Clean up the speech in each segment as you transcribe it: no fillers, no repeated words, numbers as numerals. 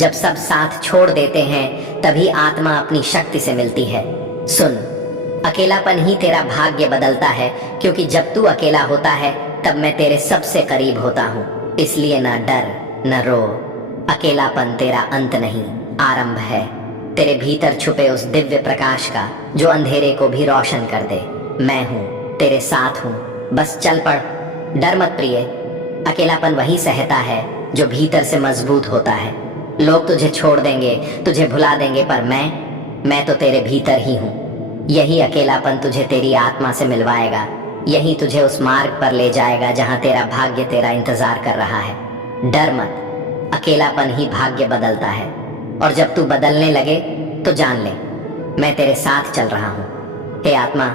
जब सब साथ छोड़ देते हैं तभी आत्मा अपनी शक्ति से मिलती है। सुन, अकेलापन ही तेरा भाग्य बदलता है, क्योंकि जब तू अकेला होता है तब मैं तेरे सबसे करीब होता हूँ। इसलिए ना डर न रो, अकेलापन तेरा अंत नहीं, आरंभ है, तेरे भीतर छुपे उस दिव्य प्रकाश का जो अंधेरे को भी रोशन कर दे। मैं हूँ, तेरे साथ हूँ, बस चल पड़, डर मत प्रिय। अकेलापन वही सहता है जो भीतर से मजबूत होता है। लोग तुझे छोड़ देंगे, तुझे भुला देंगे, पर मैं तो तेरे भीतर ही हूँ। यही अकेलापन तुझे तेरी आत्मा से मिलवाएगा, यही तुझे उस मार्ग पर ले जाएगा जहां तेरा भाग्य तेरा इंतजार कर रहा है। डर मत, अकेलापन ही भाग्य बदलता है, और जब तू बदलने लगे तो जान ले मैं तेरे साथ चल रहा हूं। हे आत्मा,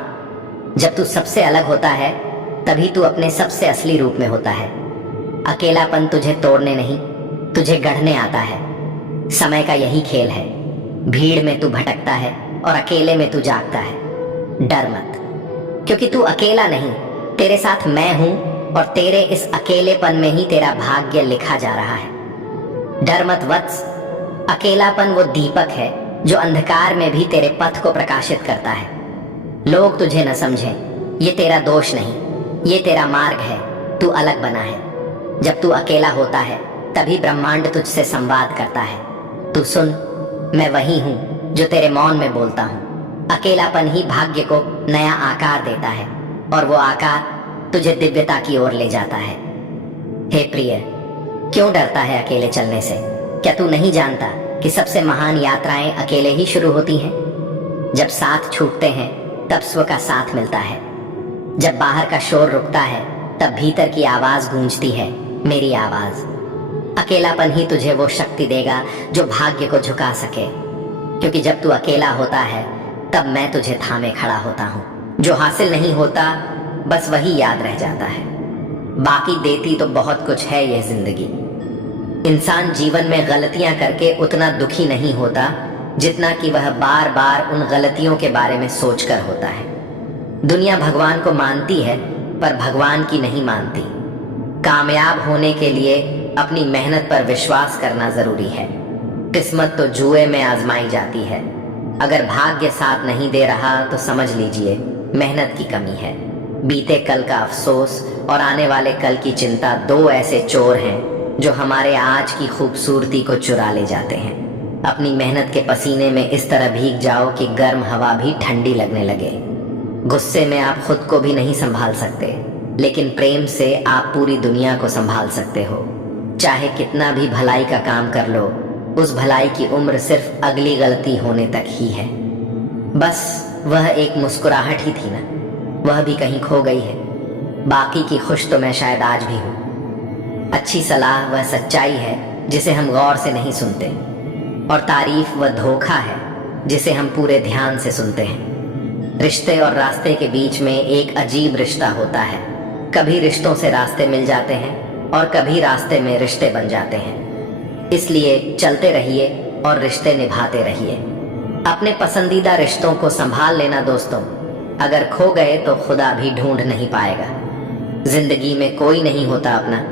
जब तू सबसे अलग होता है तभी तू अपने सबसे असली रूप में होता है। अकेलापन तुझे तोड़ने नहीं, तुझे गढ़ने आता है। समय का यही खेल है, भीड़ में तू भटकता है और अकेले में तू जागता है। डर मत, क्योंकि तू अकेला नहीं, तेरे साथ मैं हूं, और तेरे इस अकेलेपन में ही तेरा भाग्य लिखा जा रहा है। डर मत वत्स, अकेलापन वो दीपक है जो अंधकार में भी तेरे पथ को प्रकाशित करता है। लोग तुझे न समझें, ये तेरा दोष नहीं, ये तेरा मार्ग है, तू अलग बना है। जब तू अकेला होता है तभी ब्रह्मांड तुझसे संवाद करता है। तू सुन, मैं वही हूं जो तेरे मौन में बोलता हूं। अकेलापन ही भाग्य को नया आकार देता है, और वो आकार तुझे दिव्यता की ओर ले जाता है। हे प्रिय, क्यों डरता है अकेले चलने से? क्या तू नहीं जानता कि सबसे महान यात्राएं अकेले ही शुरू होती हैं? जब साथ छूटते हैं तब स्व का साथ मिलता है। जब बाहर का शोर रुकता है तब भीतर की आवाज गूंजती है, मेरी आवाज। अकेलापन ही तुझे वो शक्ति देगा जो भाग्य को झुका सके, क्योंकि जब तू अकेला होता है तब मैं तुझे थामे खड़ा होता हूँ। जो हासिल नहीं होता बस वही याद रह जाता है, बाकी देती तो बहुत कुछ है यह जिंदगी। इंसान जीवन में गलतियां करके उतना दुखी नहीं होता जितना कि वह बार बार उन गलतियों के बारे में सोचकर होता है। दुनिया भगवान को मानती है पर भगवान की नहीं मानती। कामयाब होने के लिए अपनी मेहनत पर विश्वास करना जरूरी है। किस्मत तो जुए में आजमाई जाती है, अगर भाग्य साथ नहीं दे रहा तो समझ लीजिए मेहनत की कमी है। बीते कल का अफसोस और आने वाले कल की चिंता दो ऐसे चोर हैं जो हमारे आज की खूबसूरती को चुरा ले जाते हैं। अपनी मेहनत के पसीने में इस तरह भीग जाओ कि गर्म हवा भी ठंडी लगने लगे। गुस्से में आप खुद को भी नहीं संभाल सकते, लेकिन प्रेम से आप पूरी दुनिया को संभाल सकते हो। चाहे कितना भी भलाई का काम कर लो, उस भलाई की उम्र सिर्फ अगली गलती होने तक ही है। बस वह एक मुस्कुराहट ही थी ना, वह भी कहीं खो गई है। बाकी की खुश तो मैं शायद आज भी हूँ। अच्छी सलाह वह सच्चाई है जिसे हम गौर से नहीं सुनते, और तारीफ वह धोखा है जिसे हम पूरे ध्यान से सुनते हैं। रिश्ते और रास्ते के बीच में एक अजीब रिश्ता होता है। कभी रिश्तों से रास्ते मिल जाते हैं और कभी रास्ते में रिश्ते बन जाते हैं। इसलिए चलते रहिए और रिश्ते निभाते रहिए। अपने पसंदीदा रिश्तों को संभाल लेना दोस्तों, अगर खो गए तो खुदा भी ढूंढ नहीं पाएगा। जिंदगी में कोई नहीं होता अपना,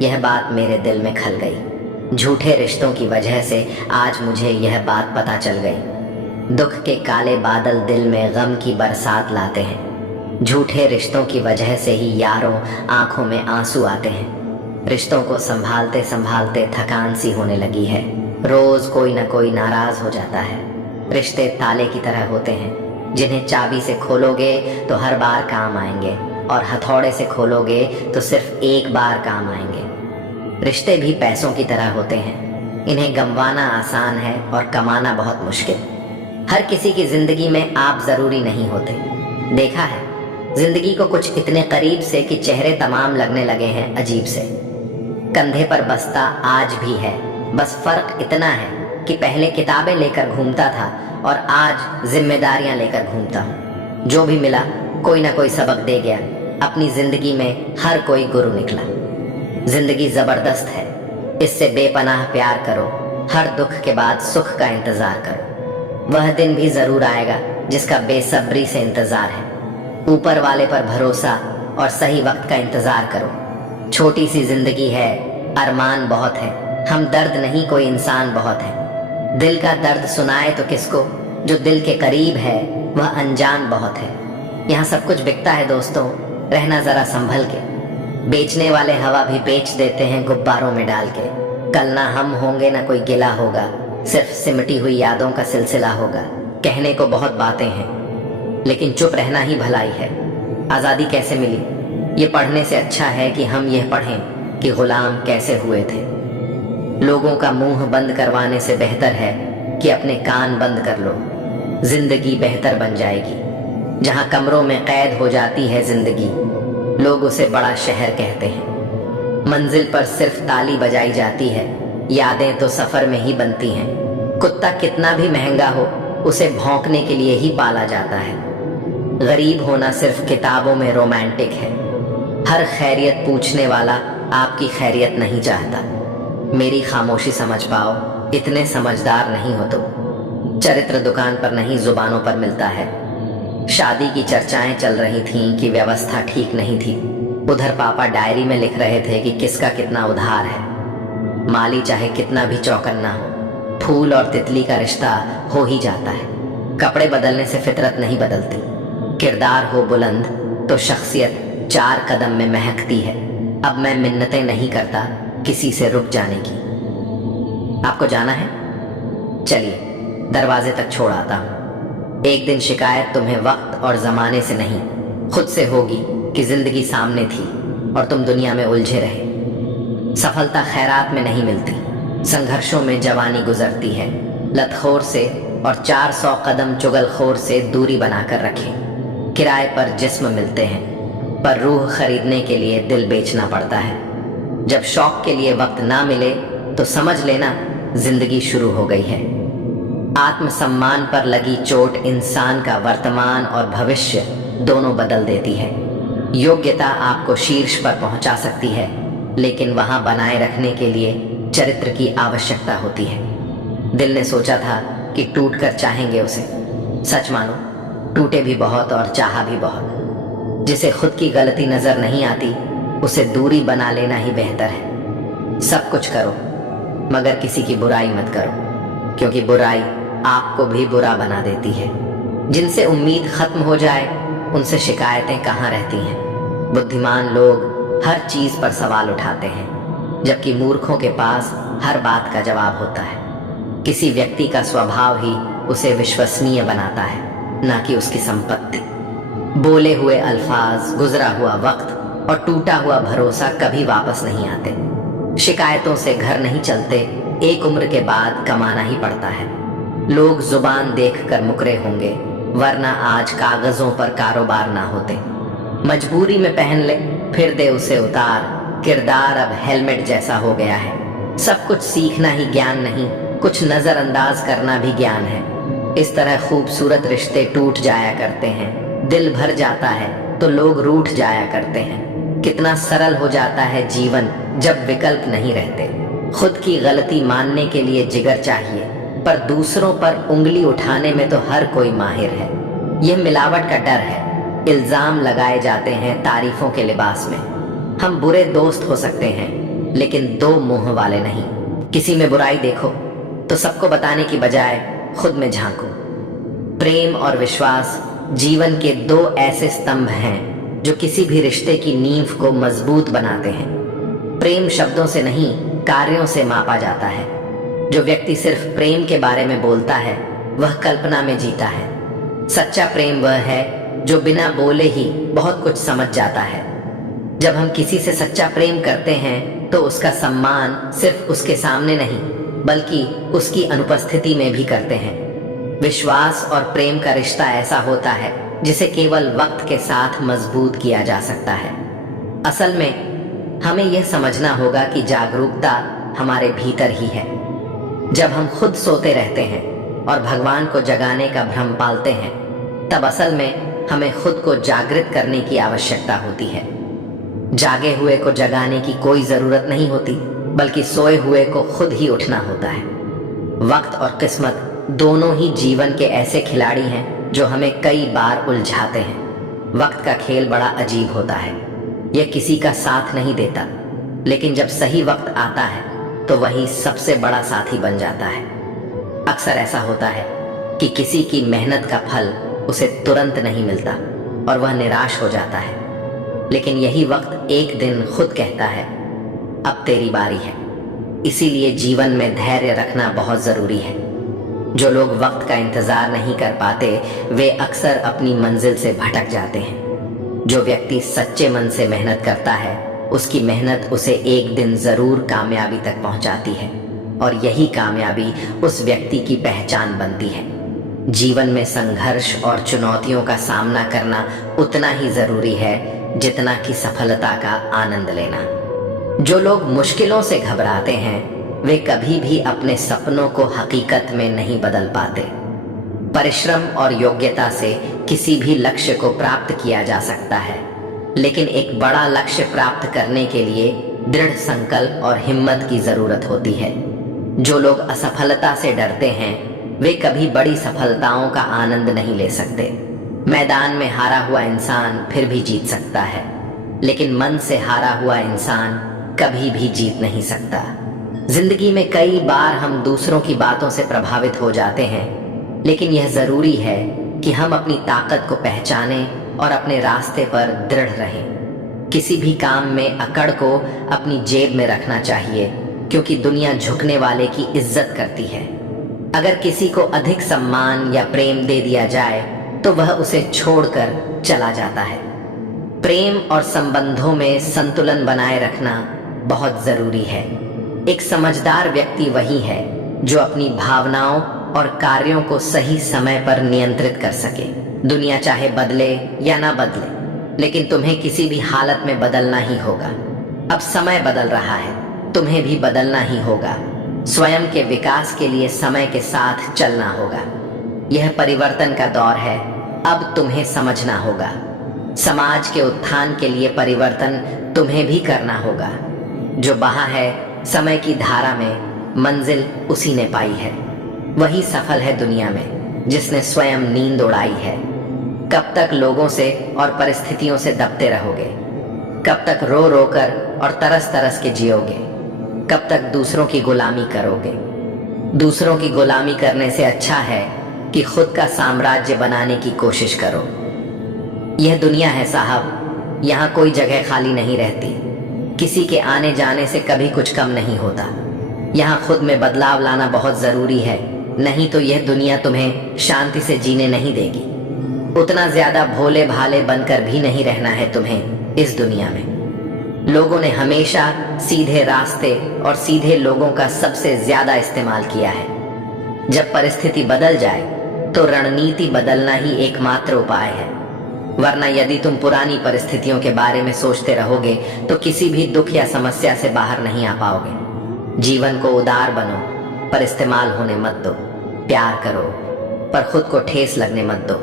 यह बात मेरे दिल में खल गई। झूठे रिश्तों की वजह से आज मुझे यह बात पता चल गई। दुख के काले बादल दिल में गम की बरसात लाते हैं। झूठे रिश्तों की वजह से ही यारों आंखों में आंसू आते हैं। रिश्तों को संभालते संभालते थकान सी होने लगी है। रोज कोई ना कोई नाराज हो जाता है। रिश्ते ताले की तरह होते हैं, जिन्हें चाबी से खोलोगे तो हर बार काम आएंगे, और हथौड़े से खोलोगे तो सिर्फ एक बार काम आएंगे। रिश्ते भी पैसों की तरह होते हैं, इन्हें गंवाना आसान है और कमाना बहुत मुश्किल। हर किसी की जिंदगी में आप जरूरी नहीं होते। देखा है जिंदगी को कुछ इतने करीब से कि चेहरे तमाम लगने लगे हैं अजीब से। कंधे पर बस्ता आज भी है, बस फर्क इतना है कि पहले किताबें लेकर घूमता था और आज जिम्मेदारियां लेकर घूमता हूँ। जो भी मिला कोई ना कोई सबक दे गया। अपनी जिंदगी में हर कोई गुरु निकला। जिंदगी जबरदस्त है, इससे बेपनाह प्यार करो। हर दुख के बाद सुख का इंतजार करो। वह दिन भी जरूर आएगा जिसका बेसब्री से इंतजार है। ऊपर वाले पर भरोसा और सही वक्त का इंतजार करो। छोटी सी जिंदगी है, अरमान बहुत है, हम दर्द नहीं, कोई इंसान बहुत है। दिल का दर्द सुनाए तो किसको, जो दिल के करीब है वह अनजान बहुत है। यहाँ सब कुछ बिकता है दोस्तों, रहना जरा संभल के। बेचने वाले हवा भी बेच देते हैं गुब्बारों में डाल के। कल ना हम होंगे ना कोई गिला होगा, सिर्फ सिमटी हुई यादों का सिलसिला होगा। कहने को बहुत बातें हैं लेकिन चुप रहना ही भलाई है। आज़ादी कैसे मिली, ये पढ़ने से अच्छा है कि हम यह पढ़ें कि गुलाम कैसे हुए थे। लोगों का मुंह बंद करवाने से बेहतर है कि अपने कान बंद कर लो। जिंदगी बेहतर बन जाएगी। जहां कमरों में कैद हो जाती है जिंदगी, लोग उसे बड़ा शहर कहते हैं। मंजिल पर सिर्फ ताली बजाई जाती है, यादें तो सफर में ही बनती हैं। कुत्ता कितना भी महंगा हो, उसे भौंकने के लिए ही पाला जाता है। गरीब होना सिर्फ किताबों में रोमांटिक है। हर खैरियत पूछने वाला आपकी खैरियत नहीं चाहता। मेरी खामोशी समझ पाओ, इतने समझदार नहीं हो तुम। चरित्र दुकान पर नहीं, जुबानों पर मिलता है। शादी की चर्चाएं चल रही थीं कि व्यवस्था ठीक नहीं थी। उधर पापा डायरी में लिख रहे थे कि किसका कितना उधार है। माली चाहे कितना भी चौकन्ना हो, फूल और तितली का रिश्ता हो ही जाता है। कपड़े बदलने से फितरत नहीं बदलती। किरदार हो बुलंद तो शख्सियत 4 कदम में महकती है। अब मैं मिन्नतें नहीं करता किसी से रुक जाने की। आपको जाना है? चलिए दरवाजे तक छोड़ आता हूं। एक दिन शिकायत तुम्हें वक्त और जमाने से नहीं, खुद से होगी कि जिंदगी सामने थी और तुम दुनिया में उलझे रहे। सफलता खैरात में नहीं मिलती, संघर्षों में जवानी गुजरती है। लतखोर से और 400 कदम चुगलखोर से दूरी बनाकर रखें। किराए पर जिस्म मिलते हैं, पर रूह खरीदने के लिए दिल बेचना पड़ता है। जब शौक के लिए वक्त ना मिले तो समझ लेना जिंदगी शुरू हो गई है। आत्मसम्मान पर लगी चोट इंसान का वर्तमान और भविष्य दोनों बदल देती है। योग्यता आपको शीर्ष पर पहुंचा सकती है, लेकिन वहां बनाए रखने के लिए चरित्र की आवश्यकता होती है। दिल ने सोचा था कि टूटकर चाहेंगे उसे। सच मानो, टूटे भी बहुत और चाहा भी बहुत। जिसे खुद की गलती नजर नहीं आती, उसे दूरी बना लेना ही बेहतर है। सब कुछ करो मगर किसी की बुराई मत करो, क्योंकि बुराई आपको भी बुरा बना देती है। जिनसे उम्मीद खत्म हो जाए उनसे शिकायतें कहाँ रहती हैं। बुद्धिमान लोग हर चीज पर सवाल उठाते हैं, जबकि मूर्खों के पास हर बात का जवाब होता है। किसी व्यक्ति का स्वभाव ही उसे विश्वसनीय बनाता है, ना कि उसकी संपत्ति। बोले हुए अल्फाज, गुजरा हुआ वक्त और टूटा हुआ भरोसा कभी वापस नहीं आते। शिकायतों से घर नहीं चलते, एक उम्र के बाद कमाना ही पड़ता है। लोग जुबान देखकर मुकरे होंगे, वरना आज कागजों पर कारोबार ना होते। मजबूरी में पहन ले फिर दे उसे उतार, किरदार अब हेलमेट जैसा हो गया है। सब कुछ सीखना ही ज्ञान नहीं, कुछ नजरअंदाज करना भी ज्ञान है। इस तरह खूबसूरत रिश्ते टूट जाया करते हैं। दिल भर जाता है तो लोग रूठ जाया करते हैं। कितना सरल हो जाता है जीवन जब विकल्प नहीं रहते। खुद की गलती मानने के लिए जिगर चाहिए, पर दूसरों पर उंगली उठाने में तो हर कोई माहिर है। यह मिलावट का डर है। इल्जाम लगाए जाते हैं तारीफों के लिबास में। हम बुरे दोस्त हो सकते हैं, लेकिन 2 मुंह वाले नहीं। किसी में बुराई देखो तो सबको बताने की बजाय खुद में झांको। प्रेम और विश्वास जीवन के 2 ऐसे स्तंभ हैं जो किसी भी रिश्ते की नींव को मजबूत बनाते हैं। प्रेम शब्दों से नहीं, कार्यों से मापा जाता है। जो व्यक्ति सिर्फ प्रेम के बारे में बोलता है, वह कल्पना में जीता है। सच्चा प्रेम वह है जो बिना बोले ही बहुत कुछ समझ जाता है। जब हम किसी से सच्चा प्रेम करते हैं तो उसका सम्मान सिर्फ उसके सामने नहीं, बल्कि उसकी अनुपस्थिति में भी करते हैं। विश्वास और प्रेम का रिश्ता ऐसा होता है जिसे केवल वक्त के साथ मजबूत किया जा सकता है। असल में हमें यह समझना होगा कि जागरूकता हमारे भीतर ही है। जब हम खुद सोते रहते हैं और भगवान को जगाने का भ्रम पालते हैं, तब असल में हमें खुद को जागृत करने की आवश्यकता होती है। जागे हुए को जगाने की कोई जरूरत नहीं होती, बल्कि सोए हुए को खुद ही उठना होता है। वक्त और किस्मत दोनों ही जीवन के ऐसे खिलाड़ी हैं जो हमें कई बार उलझाते हैं। वक्त का खेल बड़ा अजीब होता है। यह किसी का साथ नहीं देता, लेकिन जब सही वक्त आता है तो वही सबसे बड़ा साथी बन जाता है। अक्सर ऐसा होता है कि किसी की मेहनत का फल उसे तुरंत नहीं मिलता और वह निराश हो जाता है, लेकिन यही वक्त एक दिन खुद कहता है अब तेरी बारी है। इसीलिए जीवन में धैर्य रखना बहुत जरूरी है। जो लोग वक्त का इंतजार नहीं कर पाते वे अक्सर अपनी मंजिल से भटक जाते हैं। जो व्यक्ति सच्चे मन से मेहनत करता है उसकी मेहनत उसे एक दिन जरूर कामयाबी तक पहुंचाती है और यही कामयाबी उस व्यक्ति की पहचान बनती है। जीवन में संघर्ष और चुनौतियों का सामना करना उतना ही जरूरी है जितना कि सफलता का आनंद लेना। जो लोग मुश्किलों से घबराते हैं वे कभी भी अपने सपनों को हकीकत में नहीं बदल पाते। परिश्रम और योग्यता से किसी भी लक्ष्य को प्राप्त किया जा सकता है, लेकिन एक बड़ा लक्ष्य प्राप्त करने के लिए दृढ़ संकल्प और हिम्मत की जरूरत होती है। जो लोग असफलता से डरते हैं वे कभी बड़ी सफलताओं का आनंद नहीं ले सकते। मैदान में हारा हुआ इंसान फिर भी जीत सकता है, लेकिन मन से हारा हुआ इंसान कभी भी जीत नहीं सकता। जिंदगी में कई बार हम दूसरों की बातों से प्रभावित हो जाते हैं, लेकिन यह जरूरी है कि हम अपनी ताकत को पहचानें और अपने रास्ते पर दृढ़ रहें। किसी भी काम में अकड़ को अपनी जेब में रखना चाहिए, क्योंकि दुनिया झुकने वाले की इज्जत करती है। अगर किसी को अधिक सम्मान या प्रेम दे दिया जाए तो वह उसे छोड़कर चला जाता है। प्रेम और संबंधों में संतुलन बनाए रखना बहुत जरूरी है। एक समझदार व्यक्ति वही है जो अपनी भावनाओं और कार्यों को सही समय पर नियंत्रित कर सके। दुनिया चाहे बदले या ना बदले, लेकिन तुम्हें किसी भी हालत में बदलना ही होगा। अब समय बदल रहा है, तुम्हें भी बदलना ही होगा। स्वयं के विकास के लिए समय के साथ चलना होगा। यह परिवर्तन का दौर है, अब तुम्हें समझना होगा। समाज के उत्थान के लिए परिवर्तन तुम्हें भी करना होगा। जो बहा है समय की धारा में, मंजिल उसी ने पाई है। वही सफल है दुनिया में जिसने स्वयं नींद उड़ाई है। कब तक लोगों से और परिस्थितियों से दबते रहोगे? कब तक रो रो कर और तरस तरस के जियोगे? कब तक दूसरों की गुलामी करोगे? दूसरों की गुलामी करने से अच्छा है कि खुद का साम्राज्य बनाने की कोशिश करो। यह दुनिया है साहब, यहाँ कोई जगह खाली नहीं रहती। किसी के आने जाने से कभी कुछ कम नहीं होता। यहाँ खुद में बदलाव लाना बहुत जरूरी है, नहीं तो यह दुनिया तुम्हें शांति से जीने नहीं देगी। उतना ज्यादा भोले भाले बनकर भी नहीं रहना है तुम्हें इस दुनिया में। लोगों ने हमेशा सीधे रास्ते और सीधे लोगों का सबसे ज्यादा इस्तेमाल किया है। जब परिस्थिति बदल जाए तो रणनीति बदलना ही एकमात्र उपाय है, वरना यदि तुम पुरानी परिस्थितियों के बारे में सोचते रहोगे तो किसी भी दुख या समस्या से बाहर नहीं आ पाओगे। जीवन को उदार बनो पर इस्तेमाल होने मत दो। प्यार करो पर खुद को ठेस लगने मत दो।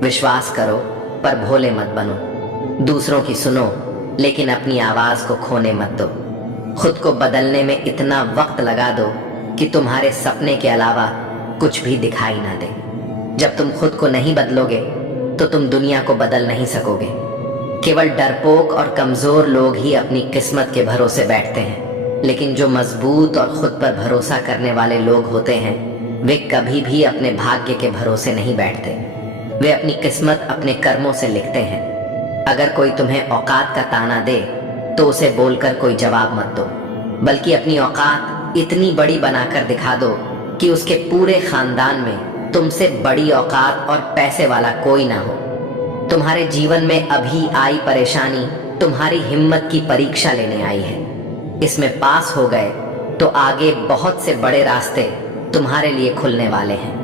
विश्वास करो पर भोले मत बनो। दूसरों की सुनो लेकिन अपनी आवाज को खोने मत दो। खुद को बदलने में इतना वक्त लगा दो कि तुम्हारे सपने के अलावा कुछ भी दिखाई ना दे। जब तुम खुद को नहीं बदलोगे तो तुम दुनिया को बदल नहीं सकोगे। केवल डरपोक और कमजोर लोग ही अपनी किस्मत के भरोसे बैठते हैं, लेकिन जो मजबूत और खुद पर भरोसा करने वाले लोग होते हैं वे कभी भी अपने भाग्य के भरोसे नहीं बैठते। वे अपनी किस्मत अपने कर्मों से लिखते हैं। अगर कोई तुम्हें औकात का ताना दे तो उसे बोलकर कोई जवाब मत दो, बल्कि अपनी औकात इतनी बड़ी बनाकर दिखा दो कि उसके पूरे खानदान में तुमसे बड़ी औकात और पैसे वाला कोई ना हो। तुम्हारे जीवन में अभी आई परेशानी तुम्हारी हिम्मत की परीक्षा लेने आई है। इसमें पास हो गए तो आगे बहुत से बड़े रास्ते तुम्हारे लिए खुलने वाले हैं।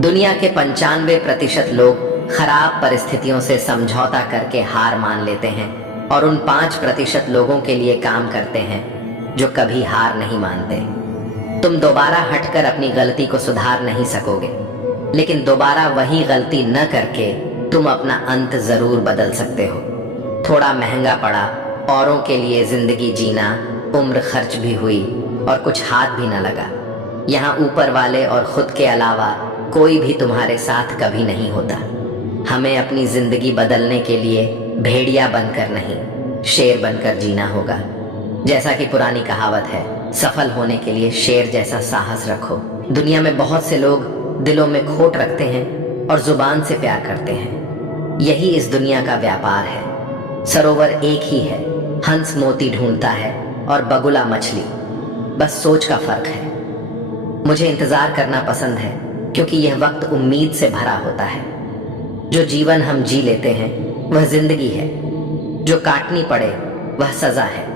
दुनिया के 95% लोग खराब परिस्थितियों से समझौता करके हार मान लेते हैं और उन 5% लोगों के लिए काम करते हैं जो कभी हार नहीं मानते। तुम दोबारा हटकर अपनी गलती को सुधार नहीं सकोगे, लेकिन दोबारा वही गलती न करके तुम अपना अंत जरूर बदल सकते हो। थोड़ा महंगा पड़ा औरों के लिए जिंदगी जीना, उम्र खर्च भी हुई और कुछ हाथ भी न लगा। यहाँ ऊपर वाले और खुद के अलावा कोई भी तुम्हारे साथ कभी नहीं होता। हमें अपनी जिंदगी बदलने के लिए भेड़िया बनकर नहीं, शेर बनकर जीना होगा। जैसा कि पुरानी कहावत है, सफल होने के लिए शेर जैसा साहस रखो। दुनिया में बहुत से लोग दिलों में खोट रखते हैं और जुबान से प्यार करते हैं। यही इस दुनिया का व्यापार है। सरोवर एक ही है, हंस मोती ढूंढता है और बगुला मछली, बस सोच का फर्क है। मुझे इंतजार करना पसंद है क्योंकि यह वक्त उम्मीद से भरा होता है। जो जीवन हम जी लेते हैं वह जिंदगी है, जो काटनी पड़े वह सजा है।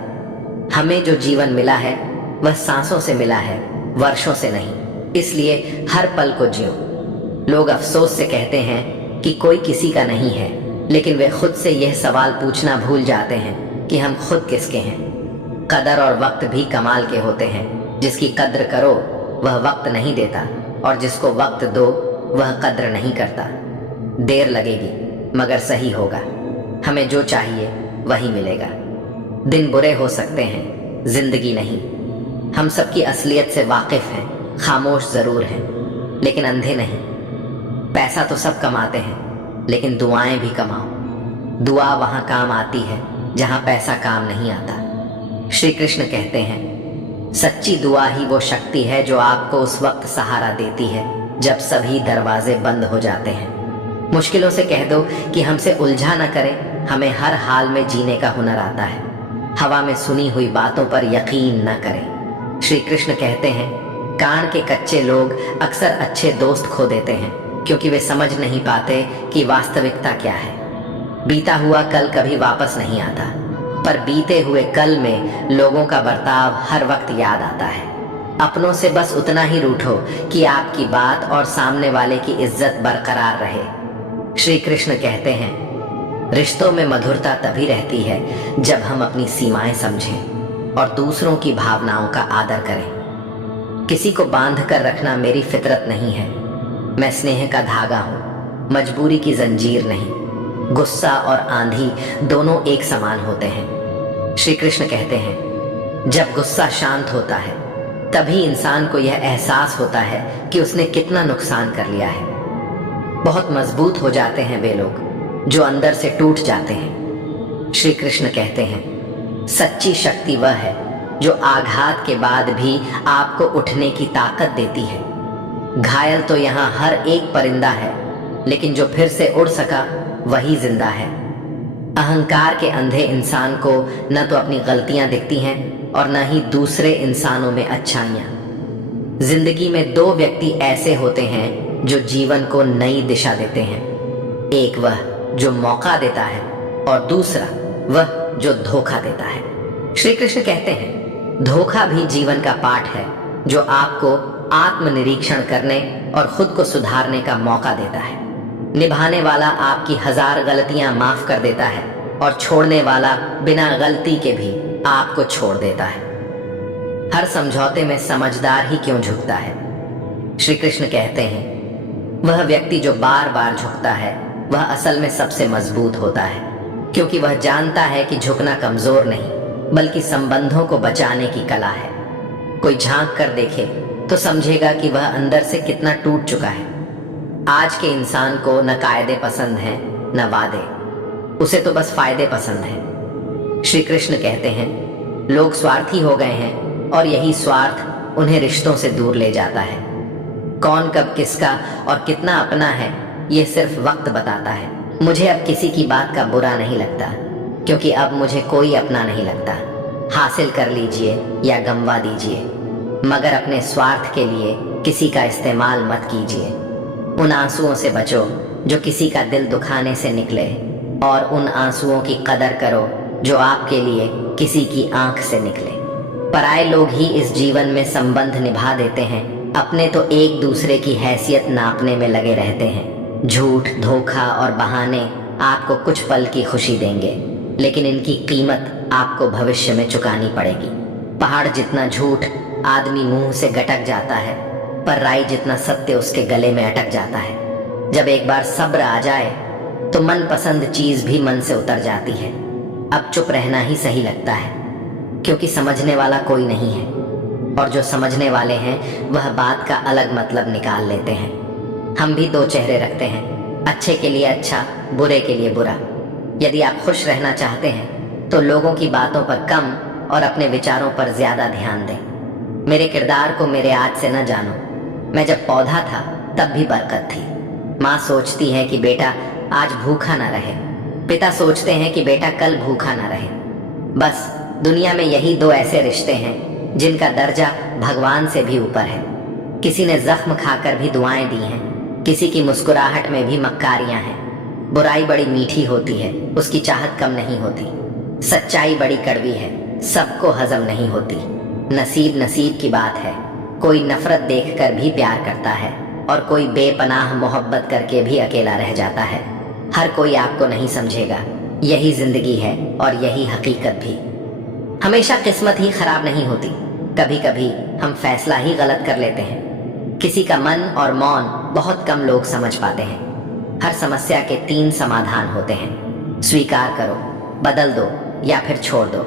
हमें जो जीवन मिला है वह सांसों से मिला है, वर्षों से नहीं। इसलिए हर पल को जियो। लोग अफसोस से कहते हैं कि कोई किसी का नहीं है, लेकिन वे खुद से यह सवाल पूछना भूल जाते हैं कि हम खुद किसके हैं। कदर और वक्त भी कमाल के होते हैं। जिसकी कद्र करो वह वक्त नहीं देता, और जिसको वक्त दो वह कद्र नहीं करता। देर लगेगी मगर सही होगा। हमें जो चाहिए वही मिलेगा। दिन बुरे हो सकते हैं, जिंदगी नहीं। हम सबकी असलियत से वाकिफ हैं, खामोश जरूर हैं लेकिन अंधे नहीं। पैसा तो सब कमाते हैं, लेकिन दुआएं भी कमाओ। दुआ वहां काम आती है जहां पैसा काम नहीं आता। श्री कृष्ण कहते हैं, सच्ची दुआ ही वो शक्ति है जो आपको उस वक्त सहारा देती है जब सभी दरवाजे बंद हो जाते हैं। मुश्किलों से कह दो कि हमसे उलझा न करें, हमें हर हाल में जीने का हुनर आता है। हवा में सुनी हुई बातों पर यकीन न करें। श्री कृष्ण कहते हैं, कान के कच्चे लोग अक्सर अच्छे दोस्त खो देते हैं क्योंकि वे समझ नहीं पाते कि वास्तविकता क्या है। बीता हुआ कल कभी वापस नहीं आता, पर बीते हुए कल में लोगों का बर्ताव हर वक्त याद आता है। अपनों से बस उतना ही रूठो कि आपकी बात और सामने वाले की इज्जत बरकरार रहे। श्री कृष्ण कहते हैं, रिश्तों में मधुरता तभी रहती है जब हम अपनी सीमाएं समझें और दूसरों की भावनाओं का आदर करें। किसी को बांध कर रखना मेरी फितरत नहीं है। मैं स्नेह का धागा हूं, मजबूरी की जंजीर नहीं। गुस्सा और आंधी दोनों एक समान होते हैं। श्री कृष्ण कहते हैं, जब गुस्सा शांत होता है तभी इंसान को यह एहसास होता है कि उसने कितना नुकसान कर लिया है। बहुत मजबूत हो जाते हैं वे लोग जो अंदर से टूट जाते हैं। श्री कृष्ण कहते हैं, सच्ची शक्ति वह है जो आघात के बाद भी आपको उठने की ताकत देती है। घायल तो यहाँ हर एक परिंदा है, लेकिन जो फिर से उड़ सका वही जिंदा है। अहंकार के अंधे इंसान को न तो अपनी गलतियां दिखती हैं और न ही दूसरे इंसानों में अच्छाइयां। जिंदगी में दो व्यक्ति ऐसे होते हैं जो जीवन को नई दिशा देते हैं। एक वह जो मौका देता है और दूसरा वह जो धोखा देता है। श्री कृष्ण कहते हैं, धोखा भी जीवन का पाठ है जो आपको आत्मनिरीक्षण करने और खुद को सुधारने का मौका देता है। निभाने वाला आपकी 1000 गलतियां माफ कर देता है और छोड़ने वाला बिना गलती के भी आपको छोड़ देता है। हर समझौते में समझदार ही क्यों झुकता है। श्री कृष्ण कहते हैं, वह व्यक्ति जो बार बार झुकता है वह असल में सबसे मजबूत होता है, क्योंकि वह जानता है कि झुकना कमजोर नहीं बल्कि संबंधों को बचाने की कला है। कोई झांक कर देखे तो समझेगा कि वह अंदर से कितना टूट चुका है। आज के इंसान को न कायदे पसंद हैं न वादे, उसे तो बस फायदे पसंद हैं। श्री कृष्ण कहते हैं, लोग स्वार्थी हो गए हैं और यही स्वार्थ उन्हें रिश्तों से दूर ले जाता है। कौन कब किसका और कितना अपना है ये सिर्फ वक्त बताता है। मुझे अब किसी की बात का बुरा नहीं लगता, क्योंकि अब मुझे कोई अपना नहीं लगता। हासिल कर लीजिए या गंवा दीजिए, मगर अपने स्वार्थ के लिए किसी का इस्तेमाल मत कीजिए। उन आंसुओं से बचो जो किसी का दिल दुखाने से निकले, और उन आंसुओं की कदर करो जो आपके लिए किसी की आंख से निकले। पराये लोग ही इस जीवन में संबंध निभा देते हैं, अपने तो एक दूसरे की हैसियत नापने में लगे रहते हैं। झूठ, धोखा और बहाने आपको कुछ पल की खुशी देंगे, लेकिन इनकी कीमत आपको भविष्य में चुकानी पड़ेगी। पहाड़ जितना झूठ आदमी मुंह से गटक जाता है, पर राई जितना सत्य उसके गले में अटक जाता है। जब एक बार सब्र आ जाए तो मनपसंद चीज भी मन से उतर जाती है। अब चुप रहना ही सही लगता है, क्योंकि समझने वाला कोई नहीं है, और जो समझने वाले हैं वह बात का अलग मतलब निकाल लेते हैं। हम भी दो चेहरे रखते हैं, अच्छे के लिए अच्छा, बुरे के लिए बुरा। यदि आप खुश रहना चाहते हैं तो लोगों की बातों पर कम और अपने विचारों पर ज्यादा ध्यान दें। मेरे किरदार को मेरे आज से न जानो। मैं जब पौधा था तब भी बरकत थी। माँ सोचती है कि बेटा आज भूखा ना रहे, पिता सोचते हैं कि बेटा कल भूखा ना रहे। बस दुनिया में यही दो ऐसे रिश्ते हैं जिनका दर्जा भगवान से भी ऊपर है। किसी ने जख्म खाकर भी दुआएं दी हैं, किसी की मुस्कुराहट में भी मक्कारियां हैं। बुराई बड़ी मीठी होती है, उसकी चाहत कम नहीं होती। सच्चाई बड़ी कड़वी है, सबको हजम नहीं होती। नसीब नसीब की बात है, कोई नफरत देखकर भी प्यार करता है और कोई बेपनाह मोहब्बत करके भी अकेला रह जाता है। हर कोई आपको नहीं समझेगा, यही जिंदगी है और यही हकीकत भी। हमेशा किस्मत ही खराब नहीं होती, कभी कभी हम फैसला ही गलत कर लेते हैं। किसी का मन और मौन बहुत कम लोग समझ पाते हैं। हर समस्या के 3 समाधान होते हैं। स्वीकार करो, बदल दो या फिर छोड़ दो।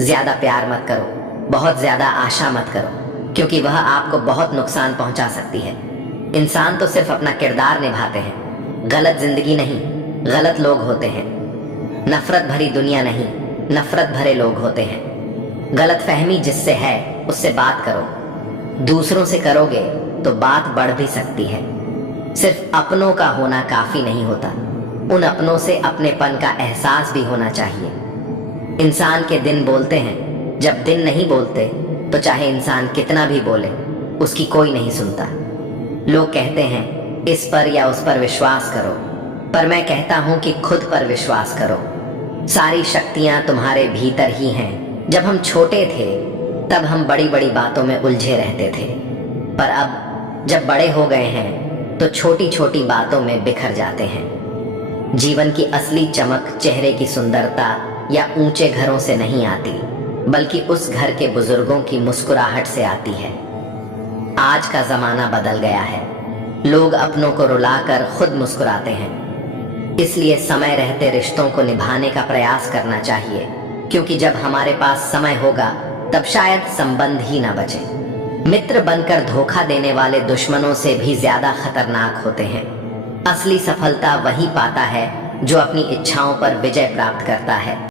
ज्यादा प्यार मत करो, बहुत ज्यादा आशा मत करो, क्योंकि वह आपको बहुत नुकसान पहुंचा सकती है। इंसान तो सिर्फ अपना किरदार निभाते हैं, गलत जिंदगी नहीं, गलत लोग होते हैं। नफरत भरी दुनिया नहीं, नफरत भरे लोग होते हैं। गलत फहमी जिससे है उससे बात करो, दूसरों से करोगे तो बात बढ़ भी सकती है। सिर्फ अपनों का होना काफी नहीं होता, उन अपनों से अपनेपन का एहसास भी होना चाहिए। इंसान के दिन बोलते हैं, जब दिन नहीं बोलते तो चाहे इंसान कितना भी बोले उसकी कोई नहीं सुनता। लोग कहते हैं इस पर या उस पर विश्वास करो, पर मैं कहता हूं कि खुद पर विश्वास करो। सारी शक्तियां तुम्हारे भीतर ही हैं। जब हम छोटे थे तब हम बड़ी बड़ी बातों में उलझे रहते थे, पर अब जब बड़े हो गए हैं तो छोटी छोटी बातों में बिखर जाते हैं। जीवन की असली चमक चेहरे की सुंदरता या ऊंचे घरों से नहीं आती, बल्कि उस घर के बुजुर्गों की मुस्कुराहट से आती है। आज का जमाना बदल गया है, लोग अपनों को रुलाकर खुद मुस्कुराते हैं। इसलिए समय रहते रिश्तों को निभाने का प्रयास करना चाहिए, क्योंकि जब हमारे पास समय होगा तब शायद संबंध ही ना बचे। मित्र बनकर धोखा देने वाले दुश्मनों से भी ज्यादा खतरनाक होते हैं। असली सफलता वही पाता है जो अपनी इच्छाओं पर विजय प्राप्त करता है।